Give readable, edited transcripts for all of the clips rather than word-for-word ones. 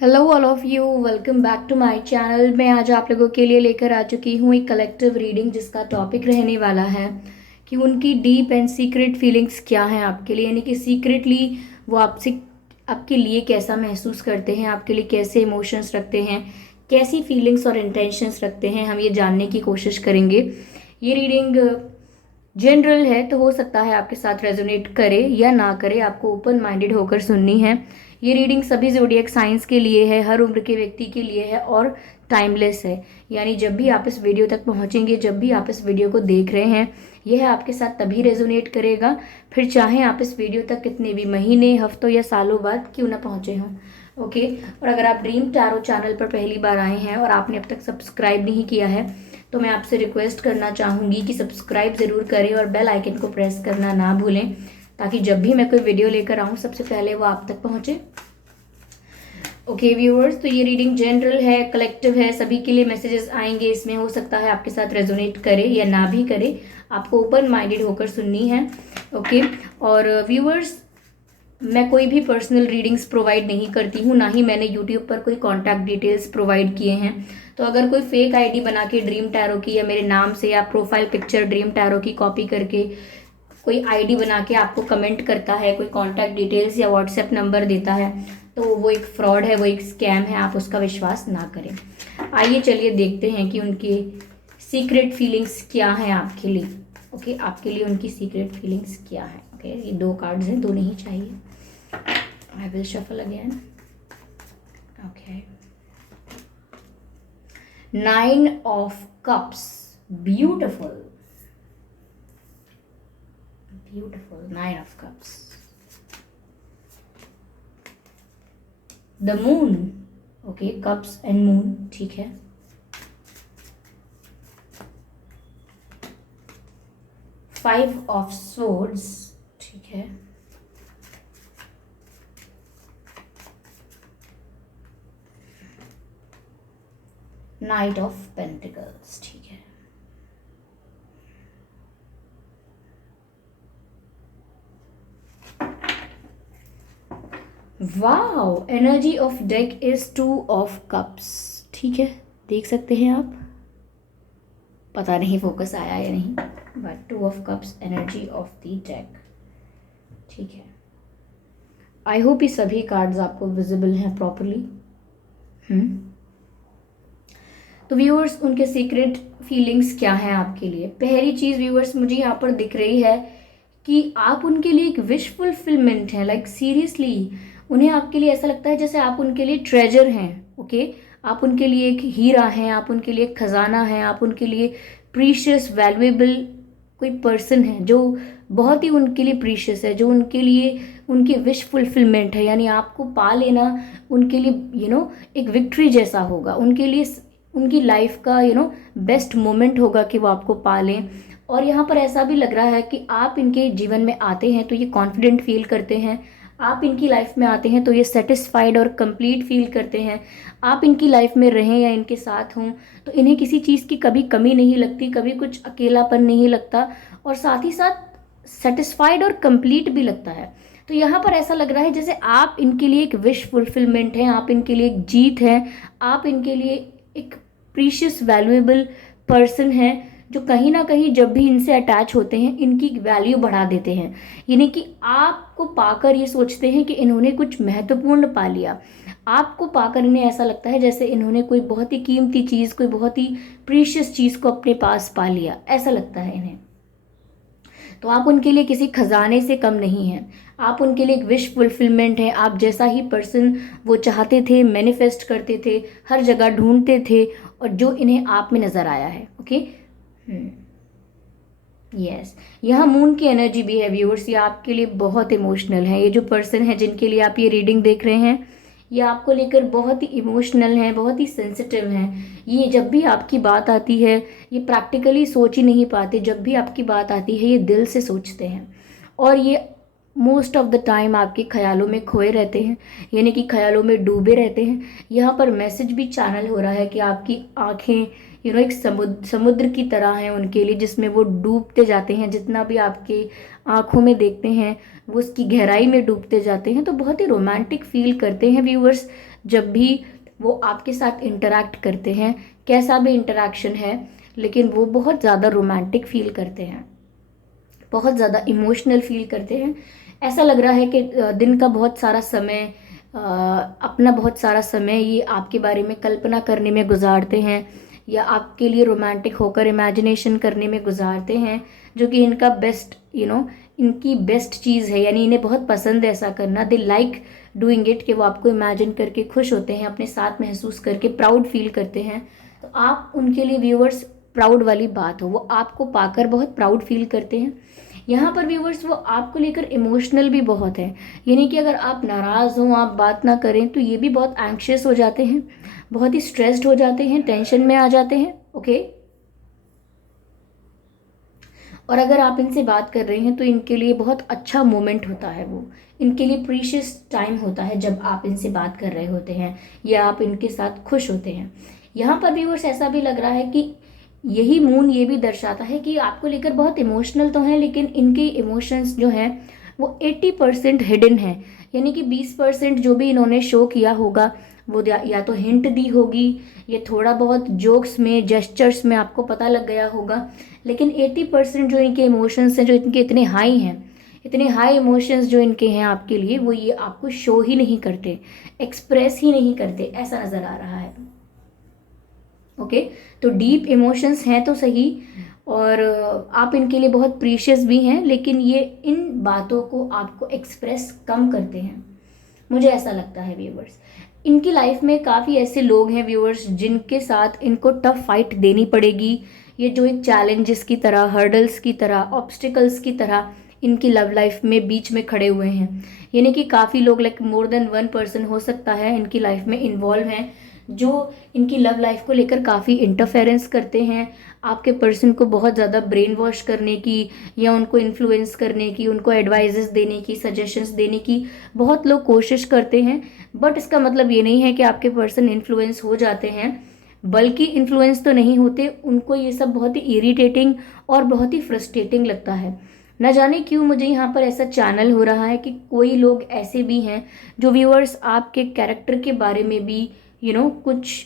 Hello all of you, welcome back to my channel. मैं आज आप लोगों के लिए लेकर आ चुकी हूँ एक कलेक्टिव रीडिंग जिसका टॉपिक रहने वाला है कि उनकी डीप एंड सीक्रेट फीलिंग्स क्या हैं आपके लिए, यानी कि सीक्रेटली वो आपसे आपके लिए कैसा महसूस करते हैं, आपके लिए कैसे इमोशंस रखते हैं, कैसी फीलिंग्स और इंटेंशंस रखते हैं, हम ये जानने की कोशिश करेंगे। ये रीडिंग जनरल है तो हो सकता है आपके साथ रेजोनेट करे या ना करे, आपको ओपन माइंडेड होकर सुननी है। ये रीडिंग सभी ज़ोडिएक साइंस के लिए है, हर उम्र के व्यक्ति के लिए है और टाइमलेस है। यानी जब भी आप इस वीडियो तक पहुंचेंगे, जब भी आप इस वीडियो को देख रहे हैं, यह आपके साथ तभी रेजोनेट करेगा, फिर चाहे आप इस वीडियो तक कितने भी महीने, हफ्तों या सालों बाद क्यों ना पहुंचे हों। ओके। और अगर आप ड्रीम टैरो चैनल पर पहली बार आए हैं और आपने अब तक सब्सक्राइब नहीं किया है तो मैं आपसे रिक्वेस्ट करना चाहूँगी कि सब्सक्राइब ज़रूर करें और बेल आइकन को प्रेस करना ना भूलें, ताकि जब भी मैं कोई वीडियो लेकर आऊँ सबसे पहले वो आप तक पहुँचे। ओके व्यूअर्स, तो ये रीडिंग जनरल है, कलेक्टिव है, सभी के लिए मैसेजेस आएंगे इसमें। हो सकता है आपके साथ रेजोनेट करे या ना भी करे, आपको ओपन माइंडेड होकर सुननी है। ओके। और व्यूअर्स, मैं कोई भी पर्सनल रीडिंग्स प्रोवाइड नहीं करती हूँ, ना ही मैंने यूट्यूब पर कोई कॉन्टैक्ट डिटेल्स प्रोवाइड किए हैं। तो अगर कोई फेक आईडी बना के ड्रीम टैरो की या मेरे नाम से या प्रोफाइल पिक्चर ड्रीम टैरो की कॉपी करके कोई आईडी बना के आपको कमेंट करता है, कोई कॉन्टैक्ट डिटेल्स या व्हाट्सएप नंबर देता है, तो वो एक फ्रॉड है, वो एक स्कैम है, आप उसका विश्वास ना करें। आइए चलिए देखते हैं कि उनके सीक्रेट फीलिंग्स क्या हैं आपके लिए। ओके, आपके लिए उनकी सीक्रेट फीलिंग्स क्या है। ओके, ये दो कार्ड्स हैं, दो नहीं चाहिए। I will shuffle again. Okay. Nine of Cups. Beautiful. Beautiful. Nine of Cups. The Moon. Okay, Cups and Moon. ठीक है. Five of Swords. ठीक है. Night of pentacles. ठीक है। Wow, energy of deck is two of cups. ठीक है, देख सकते हैं आप, पता नहीं फोकस आया या नहीं, but two of cups energy of the deck. ठीक है, आई होप ये सभी कार्ड्स आपको विजिबल हैं प्रॉपरली। तो व्यूअर्स, उनके सीक्रेट फीलिंग्स क्या हैं आपके लिए। पहली चीज़ व्यूअर्स मुझे यहाँ पर दिख रही है कि आप उनके लिए एक विश फुलफिलमेंट है। लाइक सीरियसली उन्हें आपके लिए ऐसा लगता है जैसे आप उनके लिए ट्रेजर हैं। ओके, आप उनके लिए एक हीरा हैं, आप उनके लिए एक खजाना हैं, आप उनके लिए प्रीशियस वैल्यूएबल कोई पर्सन है जो बहुत ही उनके लिए प्रीशियस है, जो उनके लिए उनकी विश फुलफिलमेंट है। यानी आपको पा लेना उनके लिए एक विक्ट्री जैसा होगा, उनके लिए उनकी लाइफ का बेस्ट मोमेंट होगा कि वो आपको पा लें। और यहाँ पर ऐसा भी लग रहा है कि आप इनके जीवन में आते हैं तो ये कॉन्फिडेंट फील करते हैं, आप इनकी लाइफ में आते हैं तो ये सेटिस्फाइड और कंप्लीट फील करते हैं। आप इनकी लाइफ में रहें या इनके साथ हों तो इन्हें किसी चीज़ की कभी कमी नहीं लगती, कभी कुछ अकेलापन नहीं लगता, और साथ ही साथ सेटिस्फाइड और कंप्लीट भी लगता है। तो यहाँ पर ऐसा लग रहा है जैसे आप इनके लिए एक विश फुलफिलमेंट हैं, आप इनके लिए एक जीत हैं, आप इनके लिए एक प्रीशियस वैल्यूएबल पर्सन है जो कहीं ना कहीं जब भी इनसे अटैच होते हैं इनकी वैल्यू बढ़ा देते हैं। यानी कि आपको पाकर ये सोचते हैं कि इन्होंने कुछ महत्वपूर्ण पा लिया। आपको पाकर इन्हें ऐसा लगता है जैसे इन्होंने कोई बहुत ही कीमती चीज़, कोई बहुत ही प्रीशियस चीज़ को अपने पास पा लिया, ऐसा लगता है इन्हें। तो आप उनके लिए किसी खजाने से कम नहीं हैं, आप उनके लिए एक विश फुलफिलमेंट है। आप जैसा ही पर्सन वो चाहते थे, मैनिफेस्ट करते थे, हर जगह ढूंढते थे, और जो इन्हें आप में नज़र आया है। ओके, यस, यहाँ मून की एनर्जी भी है व्यूअर्स, ये आपके लिए बहुत इमोशनल है। ये जो पर्सन है जिनके लिए आप ये रीडिंग देख रहे हैं, ये आपको लेकर बहुत ही इमोशनल हैं, बहुत ही सेंसिटिव हैं। ये जब भी आपकी बात आती है ये प्रैक्टिकली सोच ही नहीं पाते, जब भी आपकी बात आती है ये दिल से सोचते हैं, और ये मोस्ट ऑफ द टाइम आपके ख्यालों में खोए रहते हैं, यानी कि ख्यालों में डूबे रहते हैं। यहाँ पर मैसेज भी चैनल हो रहा है कि आपकी आंखें एक समुद्र की तरह हैं उनके लिए, जिसमें वो डूबते जाते हैं। जितना भी आपके आंखों में देखते हैं वो उसकी गहराई में डूबते जाते हैं। तो बहुत ही रोमांटिक फील करते हैं व्यूअर्स जब भी वो आपके साथ इंटरैक्ट करते हैं, कैसा भी इंटरैक्शन है, लेकिन वो बहुत ज़्यादा रोमांटिक फील करते हैं, बहुत ज़्यादा इमोशनल फील करते हैं। ऐसा लग रहा है कि दिन का बहुत सारा समय, अपना बहुत सारा समय ये आपके बारे में कल्पना करने में गुजारते हैं, या आपके लिए रोमांटिक होकर इमेजिनेशन करने में गुजारते हैं, जो कि इनका बेस्ट इनकी बेस्ट चीज़ है। यानी इन्हें बहुत पसंद है ऐसा करना। दे लाइक डूइंग इट, कि वो आपको इमेजिन करके खुश होते हैं, अपने साथ महसूस करके प्राउड फील करते हैं। तो आप उनके लिए व्यूअर्स प्राउड वाली बात हो, वो आपको पाकर बहुत प्राउड फील करते हैं। यहाँ पर व्यूवर्स वो आपको लेकर इमोशनल भी बहुत है। यानी कि अगर आप नाराज़ हों, आप बात ना करें, तो ये भी बहुत एंक्शियस हो जाते हैं, बहुत ही स्ट्रेस्ड हो जाते हैं, टेंशन में आ जाते हैं। ओके, और अगर आप इनसे बात कर रहे हैं तो इनके लिए बहुत अच्छा मोमेंट होता है, वो इनके लिए प्रीशियस टाइम होता है जब आप इनसे बात कर रहे होते हैं या आप इनके साथ खुश होते हैं। यहाँ पर व्यूअर्स ऐसा भी लग रहा है कि यही मून ये भी दर्शाता है कि आपको लेकर बहुत इमोशनल तो हैं, लेकिन इनके इमोशंस जो हैं वो 80% हिडन है। यानी कि 20% जो भी इन्होंने शो किया होगा वो या तो हिंट दी होगी, या थोड़ा बहुत जोक्स में, जेस्चर्स में आपको पता लग गया होगा। लेकिन 80% जो इनके इमोशंस हैं, जो इनके इतने हाई हैं, इतने हाई इमोशंस जो इनके हैं आपके लिए, वो ये आपको शो ही नहीं करते, एक्सप्रेस ही नहीं करते, ऐसा नज़र आ रहा है। ओके, तो डीप इमोशंस हैं तो सही, और आप इनके लिए बहुत प्रीशियस भी हैं, लेकिन ये इन बातों को आपको एक्सप्रेस कम करते हैं, मुझे ऐसा लगता है व्यूवर्स। इनकी लाइफ में काफ़ी ऐसे लोग हैं व्यूवर्स जिनके साथ इनको टफ फाइट देनी पड़ेगी। ये जो एक चैलेंजेस की तरह, हर्डल्स की तरह, ऑब्स्टिकल्स की तरह इनकी लव लाइफ में बीच में खड़े हुए हैं। यानी कि काफ़ी लोग, लाइक मोर देन 1 पर्सन हो सकता है, इनकी लाइफ में इन्वॉल्व हैं, जो इनकी लव लाइफ को लेकर काफ़ी इंटरफेरेंस करते हैं, आपके पर्सन को बहुत ज़्यादा ब्रेन वॉश करने की, या उनको इन्फ्लुएंस करने की, उनको एडवाइजेस देने की, सजेशंस देने की बहुत लोग कोशिश करते हैं। बट इसका मतलब ये नहीं है कि आपके पर्सन इन्फ्लुएंस हो जाते हैं, बल्कि इन्फ्लुएंस तो नहीं होते, उनको ये सब बहुत ही इरिटेटिंग और बहुत ही फ्रस्ट्रेटिंग लगता है। न जाने क्यों मुझे यहाँ पर ऐसा चैनल हो रहा है कि कोई लोग ऐसे भी हैं जो व्यूअर्स आपके कैरेक्टर के बारे में भी कुछ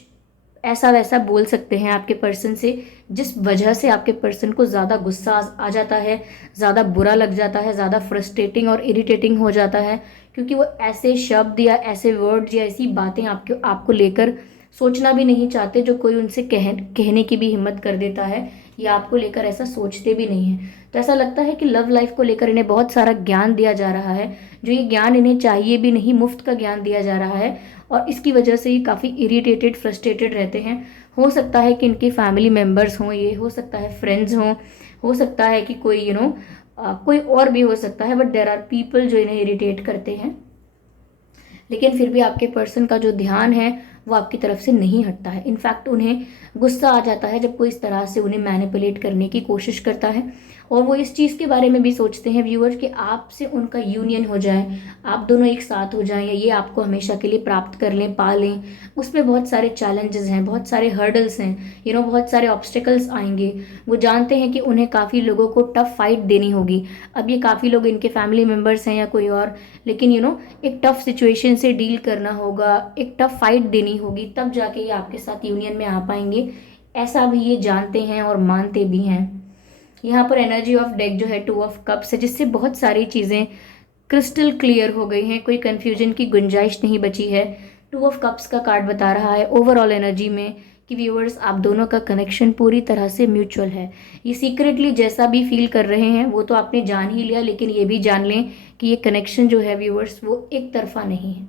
ऐसा वैसा बोल सकते हैं आपके पर्सन से, जिस वजह से आपके पर्सन को ज़्यादा गुस्सा आ जाता है, ज़्यादा बुरा लग जाता है, ज़्यादा फ्रस्ट्रेटिंग और इरिटेटिंग हो जाता है, क्योंकि वो ऐसे शब्द या ऐसे वर्ड्स या ऐसी बातें आपको लेकर सोचना भी नहीं चाहते, जो कोई उनसे कहने की भी हिम्मत कर देता है, या आपको लेकर ऐसा सोचते भी नहीं हैं। तो ऐसा लगता है कि लव लाइफ को लेकर इन्हें बहुत सारा ज्ञान दिया जा रहा है, जो ये ज्ञान इन्हें चाहिए भी नहीं, मुफ्त का ज्ञान दिया जा रहा है, और इसकी वजह से ये काफ़ी इरिटेटेड, फ्रस्ट्रेटेड रहते हैं। हो सकता है कि इनके फैमिली मेम्बर्स हों, ये हो सकता है फ्रेंड्स हों, हो सकता है कि कोई कोई और भी हो सकता है, बट देर आर पीपल जो इन्हें इरिटेट करते हैं। लेकिन फिर भी आपके पर्सन का जो ध्यान है वो आपकी तरफ से नहीं हटता है। इनफैक्ट उन्हें गुस्सा आ जाता है जब कोई इस तरह से उन्हें मैनिपुलेट करने की कोशिश करता है, और वो इस चीज़ के बारे में भी सोचते हैं व्यूअर्स कि आपसे उनका यूनियन हो जाए, आप दोनों एक साथ हो जाएं, या ये आपको हमेशा के लिए प्राप्त कर लें, पा लें। उसमें बहुत सारे चैलेंजेस हैं, बहुत सारे हर्डल्स हैं, बहुत सारे ऑब्स्टिकल्स आएंगे। वो जानते हैं कि उन्हें काफ़ी लोगों को टफ फाइट देनी होगी। अब ये काफ़ी लोग इनके फैमिली मेम्बर्स हैं या कोई और, लेकिन एक टफ सिचुएशन से डील करना होगा, एक टफ फाइट देनी होगी, तब जाके ये आपके साथ यूनियन में आ पाएंगे, ऐसा भी ये जानते हैं और मानते भी हैं। यहाँ पर एनर्जी ऑफ डेक जो है 2 ऑफ कप्स है, जिससे बहुत सारी चीज़ें क्रिस्टल क्लियर हो गई हैं, कोई कंफ्यूजन की गुंजाइश नहीं बची है। 2 ऑफ कप्स का कार्ड बता रहा है ओवरऑल एनर्जी में कि व्यूअर्स आप दोनों का कनेक्शन पूरी तरह से म्यूचुअल है। ये सीक्रेटली जैसा भी फील कर रहे हैं वो तो आपने जान ही लिया, लेकिन ये भी जान लें कि ये कनेक्शन जो है व्यूअर्स वो एक तरफा नहीं है,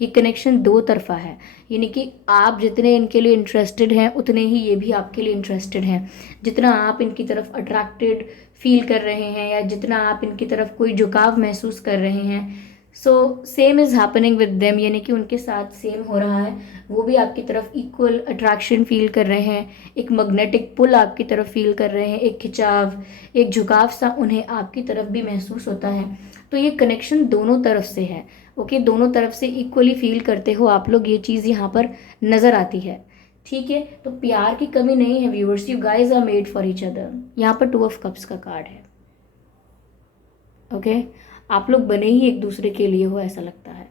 ये कनेक्शन 2 तरफा है। यानी कि आप जितने इनके लिए इंटरेस्टेड हैं उतने ही ये भी आपके लिए इंटरेस्टेड हैं। जितना आप इनकी तरफ अट्रैक्टेड फील कर रहे हैं, या जितना आप इनकी तरफ कोई झुकाव महसूस कर रहे हैं, so same is happening with them. यानी कि उनके साथ सेम हो रहा है, वो भी आपकी तरफ इक्वल अट्रैक्शन फील कर रहे हैं, एक मैग्नेटिक पुल आपकी तरफ फील कर रहे हैं, एक खिंचाव, एक झुकाव सा उन्हें आपकी तरफ भी महसूस होता है। तो ये कनेक्शन दोनों तरफ से है। ओके, दोनों तरफ से इक्वली फील करते हो आप लोग, ये चीज़ यहाँ पर नज़र आती है। ठीक है, तो प्यार की कमी नहीं है viewers, you guys are made for each other. यहाँ पर 2 ऑफ कप्स का कार्ड है। ओके, आप लोग बने ही एक दूसरे के लिए हो, ऐसा लगता है।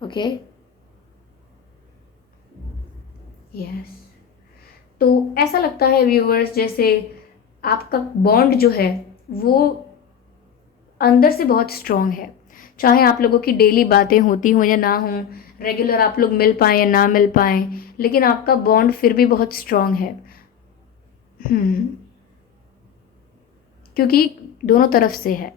Okay, yes. तो ऐसा लगता है व्यूवर्स जैसे आपका बॉन्ड जो है वो अंदर से बहुत स्ट्रांग है। चाहे आप लोगों की डेली बातें होती हों या ना हों, रेगुलर आप लोग मिल पाएँ या ना मिल पाएँ, लेकिन आपका बॉन्ड फिर भी बहुत स्ट्रांग है। क्योंकि दोनों तरफ से है।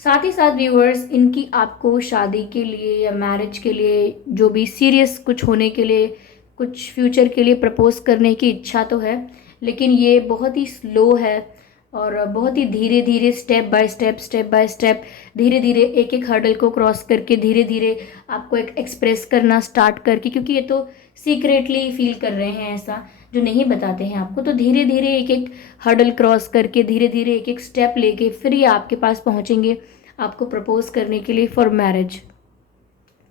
साथ ही साथ व्यूअर्स इनकी आपको शादी के लिए या मैरिज के लिए जो भी सीरियस कुछ होने के लिए, कुछ फ्यूचर के लिए प्रपोज करने की इच्छा तो है, लेकिन ये बहुत ही स्लो है और बहुत ही धीरे धीरे स्टेप बाय स्टेप धीरे धीरे एक एक हर्डल को क्रॉस करके धीरे धीरे आपको एक एक्सप्रेस करना स्टार्ट करके, क्योंकि ये तो सीक्रेटली फील कर रहे हैं ऐसा, जो नहीं बताते हैं आपको, तो धीरे धीरे एक एक हर्डल क्रॉस करके धीरे धीरे एक एक स्टेप लेके फिर ये आपके पास पहुंचेंगे आपको प्रपोज करने के लिए फॉर मैरिज।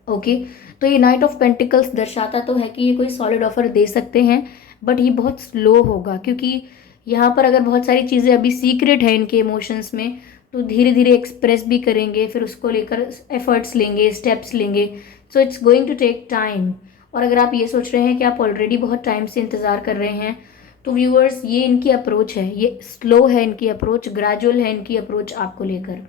ओके, तो ये नाइट ऑफ पेंटिकल्स दर्शाता तो है कि ये कोई सॉलिड ऑफर दे सकते हैं, बट ये बहुत स्लो होगा, क्योंकि यहाँ पर अगर बहुत सारी चीज़ें अभी सीक्रेट है इनके इमोशंस में, तो धीरे धीरे एक्सप्रेस भी करेंगे, फिर उसको लेकर एफर्ट्स लेंगे, स्टेप्स लेंगे, so it's going to take time. और अगर आप ये सोच रहे हैं कि आप ऑलरेडी बहुत टाइम से इंतज़ार कर रहे हैं, तो व्यूअर्स ये इनकी अप्रोच है, ये स्लो है इनकी अप्रोच, ग्रेजुअल है इनकी अप्रोच आपको लेकर।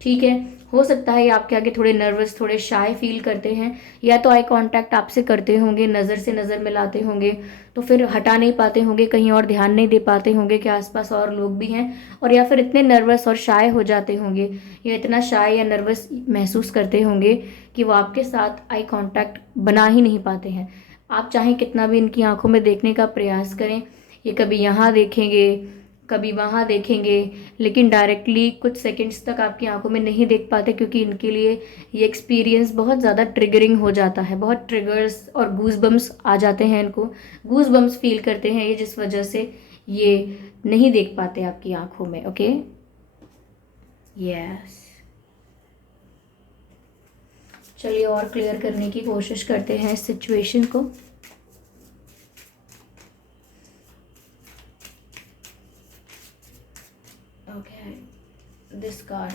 ठीक है, हो सकता है ये आपके आगे थोड़े नर्वस, थोड़े शाय फील करते हैं, या तो आई कांटेक्ट आपसे करते होंगे, नज़र से नज़र मिलाते होंगे, तो फिर हटा नहीं पाते होंगे, कहीं और ध्यान नहीं दे पाते होंगे कि आसपास और लोग भी हैं, और या फिर इतने नर्वस और शाय हो जाते होंगे, या इतना शाय या नर्वस महसूस करते होंगे कि वो आपके साथ आई कांटेक्ट बना ही नहीं पाते हैं। आप चाहे कितना भी इनकी आंखों में देखने का प्रयास करें, ये कभी यहाँ देखेंगे, कभी वहाँ देखेंगे, लेकिन डायरेक्टली कुछ सेकंड्स तक आपकी आंखों में नहीं देख पाते, क्योंकि इनके लिए ये एक्सपीरियंस बहुत ज़्यादा ट्रिगरिंग हो जाता है, बहुत ट्रिगर्स और गूज बम्स आ जाते हैं, इनको गूज बम्स फील करते हैं ये, जिस वजह से ये नहीं देख पाते आपकी आंखों में। Okay, yes. चलिए और क्लियर करने की कोशिश करते हैं इस सिचुएशन को। This card,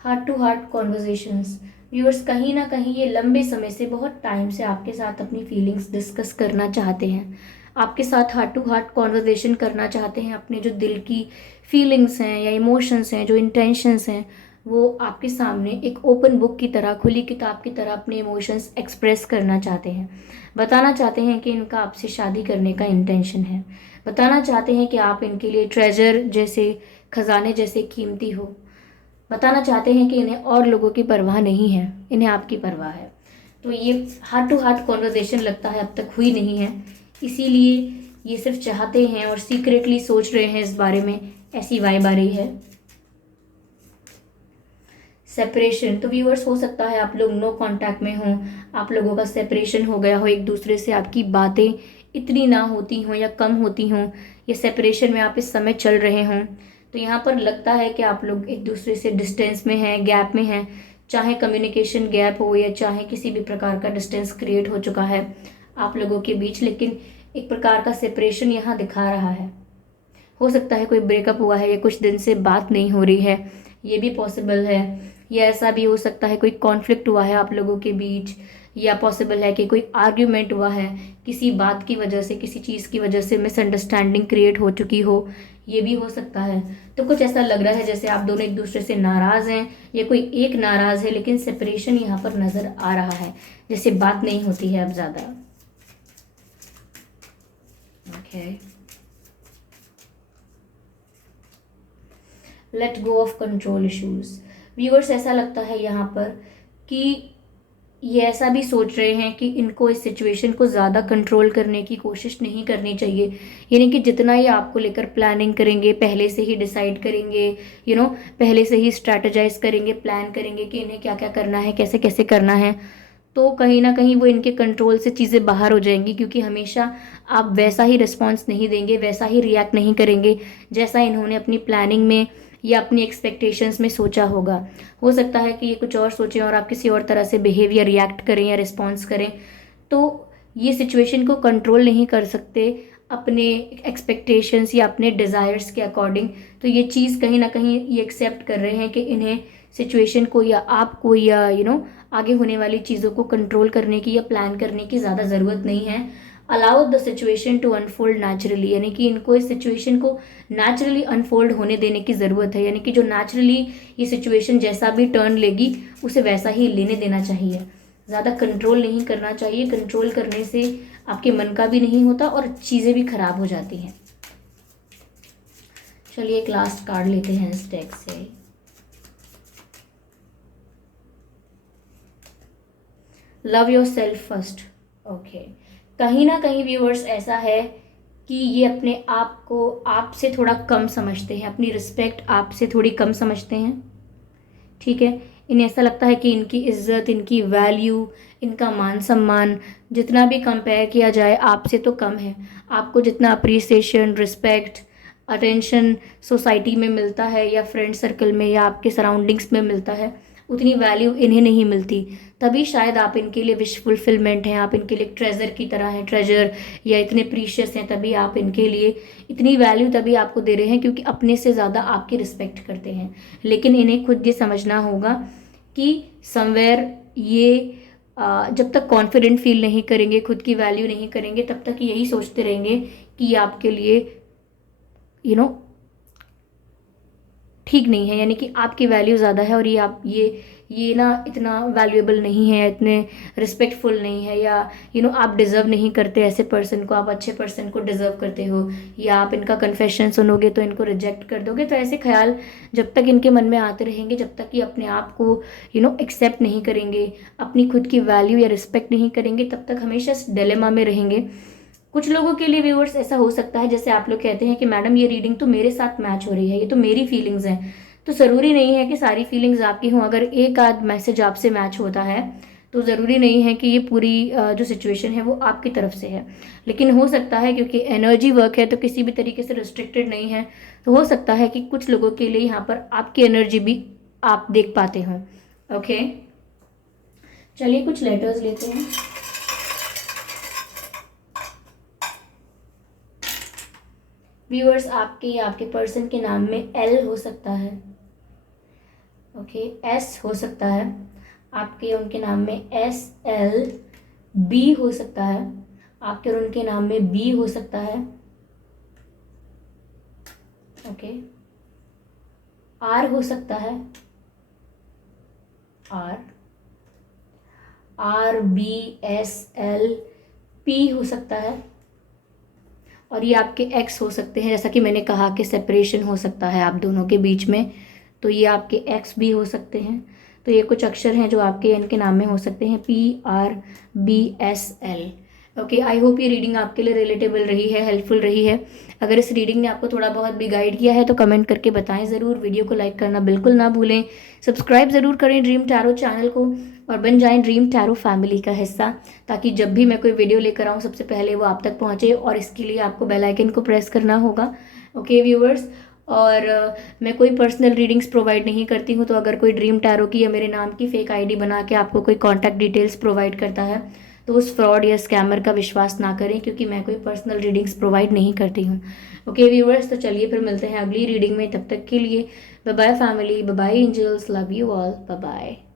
heart to heart conversations. Viewers कहीं ना कहीं ये लंबे समय से, बहुत टाइम से आपके साथ अपनी फीलिंग्स डिस्कस करना चाहते हैं, आपके साथ हार्ट टू हार्ट कॉन्वर्जेशन करना चाहते हैं, अपने जो दिल की फीलिंग्स हैं या इमोशंस हैं, जो इंटेंशंस हैं, वो आपके सामने एक ओपन बुक की तरह, खुली किताब की तरह अपने इमोशंस एक्सप्रेस करना चाहते हैं। बताना चाहते हैं कि इनका आपसे शादी करने का इंटेंशन है, बताना चाहते हैं कि आप इनके लिए ट्रेजर जैसे, खजाने जैसे कीमती हो, बताना चाहते हैं कि इन्हें और लोगों की परवाह नहीं है, इन्हें आपकी परवाह है। तो ये हार्ट टू हार्ट कॉन्वर्जेशन लगता है अब तक हुई नहीं है, इसीलिए ये सिर्फ चाहते हैं और सीक्रेटली सोच रहे हैं इस बारे में, ऐसी वाइब आ रही है। सेपरेशन, तो व्यूअर्स हो सकता है आप लोग नो कांटेक्ट में हों, आप लोगों का सेपरेशन हो गया हो, एक दूसरे से आपकी बातें इतनी ना होती हों या कम होती हों, या सेपरेशन में आप इस समय चल रहे हों। तो यहाँ पर लगता है कि आप लोग एक दूसरे से डिस्टेंस में हैं, गैप में हैं, चाहे कम्युनिकेशन गैप हो या चाहे किसी भी प्रकार का डिस्टेंस क्रिएट हो चुका है आप लोगों के बीच, लेकिन एक प्रकार का सेपरेशन यहाँ दिखा रहा है। हो सकता है कोई ब्रेकअप हुआ है या कुछ दिन से बात नहीं हो रही है, ये भी पॉसिबल है, या ऐसा भी हो सकता है कोई कॉन्फ्लिक्ट हुआ है आप लोगों के बीच, या पॉसिबल है कि कोई आर्ग्यूमेंट हुआ है किसी बात की वजह से, किसी चीज़ की वजह से मिसअंडरस्टैंडिंग क्रिएट हो चुकी हो, ये भी हो सकता है। तो कुछ ऐसा लग रहा है जैसे आप दोनों एक दूसरे से नाराज़ हैं, या कोई एक नाराज़ है, लेकिन सेपरेशन यहाँ पर नज़र आ रहा है, जैसे बात नहीं होती है अब ज़्यादा। Okay, let go of control issues. Viewers ऐसा लगता है यहाँ पर कि ये ऐसा भी सोच रहे हैं कि इनको इस सिचुएशन को ज़्यादा कंट्रोल करने की कोशिश नहीं करनी चाहिए, यानी कि जितना ये आपको लेकर प्लानिंग करेंगे, पहले से ही डिसाइड करेंगे, पहले से ही स्ट्रैटेजाइज करेंगे, प्लान करेंगे कि इन्हें क्या क्या करना है, कैसे कैसे करना है, तो कहीं ना कहीं वो इनके कंट्रोल से चीज़ें बाहर हो जाएंगी, क्योंकि हमेशा आप वैसा ही रिस्पॉन्स नहीं देंगे, वैसा ही रिएक्ट नहीं करेंगे जैसा इन्होंने अपनी प्लानिंग में या अपनी एक्सपेक्टेशंस में सोचा होगा। हो सकता है कि ये कुछ और सोचें और आप किसी और तरह से बिहेव या रिएक्ट करें या रिस्पॉन्स करें, तो ये सिचुएशन को कंट्रोल नहीं कर सकते अपने एक्सपेक्टेशंस या अपने डिज़ायर्स के अकॉर्डिंग। तो ये चीज़ कहीं ना कहीं ये एक्सेप्ट कर रहे हैं कि इन्हें सिचुएशन को या आपको या आगे होने वाली चीज़ों को कंट्रोल करने की या प्लान करने की ज़्यादा ज़रूरत नहीं है। Allow the situation to unfold naturally, यानी कि इनको इस सिचुएशन को नेचुरली अनफोल्ड होने देने की ज़रूरत है, यानी कि जो नेचुरली ये सिचुएशन जैसा भी टर्न लेगी उसे वैसा ही लेने देना चाहिए। ज़्यादा कंट्रोल नहीं करना चाहिए, कंट्रोल करने से आपके मन का भी नहीं होता और चीज़ें भी खराब हो जाती हैं। चलिए एक लास्ट कार्ड लेते हैं इस डेक से। Love your self first. Okay, कहीं ना कहीं व्यूअर्स ऐसा है कि ये अपने आप को आपसे थोड़ा कम समझते हैं, अपनी रिस्पेक्ट आपसे थोड़ी कम समझते हैं। ठीक है, इन्हें ऐसा लगता है कि इनकी इज्जत, इनकी वैल्यू, इनका मान सम्मान जितना भी कंपेयर किया जाए आपसे तो कम है। आपको जितना अप्रिसिएशन, रिस्पेक्ट, अटेंशन सोसाइटी में मिलता है या फ्रेंड सर्कल में या आपके सराउंडिंग्स में मिलता है, उतनी वैल्यू इन्हें नहीं मिलती। तभी शायद आप इनके लिए विश फुलफिलमेंट हैं, आप इनके लिए ट्रेजर की तरह हैं, ट्रेजर या इतने प्रीशियस हैं, तभी आप इनके लिए इतनी वैल्यू तभी आपको दे रहे हैं क्योंकि अपने से ज़्यादा आपकी रिस्पेक्ट करते हैं। लेकिन इन्हें खुद ये समझना होगा कि समवेयर ये जब तक कॉन्फिडेंट फील नहीं करेंगे, खुद की वैल्यू नहीं करेंगे, तब तक यही सोचते रहेंगे कि ये आपके लिए ठीक नहीं है, यानी कि आपकी वैल्यू ज़्यादा है और ये ना इतना वैल्यूएबल नहीं है, इतने रिस्पेक्टफुल नहीं है, या आप डिज़र्व नहीं करते ऐसे पर्सन को, आप अच्छे पर्सन को डिज़र्व करते हो, या आप इनका कन्फेशन सुनोगे तो इनको रिजेक्ट कर दोगे। तो ऐसे ख्याल जब तक इनके मन में आते रहेंगे, जब तक कि अपने आप को एक्सेप्ट नहीं करेंगे, अपनी खुद की वैल्यू या रिस्पेक्ट नहीं करेंगे, तब तक हमेशा इस डिलेमा में रहेंगे। कुछ लोगों के लिए व्यूअर्स ऐसा हो सकता है, जैसे आप लोग कहते हैं कि मैडम ये रीडिंग तो मेरे साथ मैच हो रही है, ये तो मेरी फीलिंग्स हैं। तो ज़रूरी नहीं है कि सारी फीलिंग्स आपकी हों। अगर एक आध मैसेज आपसे मैच होता है तो ज़रूरी नहीं है कि ये पूरी जो सिचुएशन है वो आपकी तरफ से है। लेकिन हो सकता है, क्योंकि एनर्जी वर्क है तो किसी भी तरीके से रिस्ट्रिक्टेड नहीं है, तो हो सकता है कि कुछ लोगों के लिए यहाँ पर आपकी एनर्जी भी आप देख पाते हों। ओके, चलिए कुछ लेटर्स लेते हैं। व्यूअर्स, आपके पर्सन के नाम में एल हो सकता है, ओके, एस हो सकता है, आपके उनके नाम में एस, एल, बी हो सकता है, आपके और उनके नाम में बी हो सकता है, ओके, आर हो सकता है, R, B, S, L, P हो सकता है, और ये आपके एक्स हो सकते हैं। जैसा कि मैंने कहा कि सेपरेशन हो सकता है आप दोनों के बीच में, तो ये आपके एक्स भी हो सकते हैं। तो ये कुछ अक्षर हैं जो आपके इनके नाम में हो सकते हैं, P, R, B, S, L. Okay, I hope ये रीडिंग आपके लिए रिलेटेबल रही है, हेल्पफुल रही है। अगर इस रीडिंग ने आपको थोड़ा बहुत भी गाइड किया है तो कमेंट करके बताएं ज़रूर। वीडियो को लाइक करना बिल्कुल ना भूलें, सब्सक्राइब ज़रूर करें ड्रीम टैरो चैनल को और बन जाएं ड्रीम टैरो फैमिली का हिस्सा, ताकि जब भी मैं कोई वीडियो लेकर आऊँ सबसे पहले वो आप तक पहुँचे। और इसके लिए आपको बेल आइकन को प्रेस करना होगा। ओके व्यूअर्स, और मैं कोई पर्सनल रीडिंग्स प्रोवाइड नहीं करती हूँ, तो अगर कोई ड्रीम टैरो की या मेरे नाम की फेक आईडी बना के आपको कोई कॉन्टैक्ट डिटेल्स प्रोवाइड करता है तो उस फ्रॉड या स्कैमर का विश्वास ना करें, क्योंकि मैं कोई पर्सनल रीडिंग्स प्रोवाइड नहीं करती हूँ। ओके व्यूअर्स, तो चलिए फिर मिलते हैं अगली रीडिंग में। तब तक के लिए bye bye family, bye bye angels, love you all, bye bye.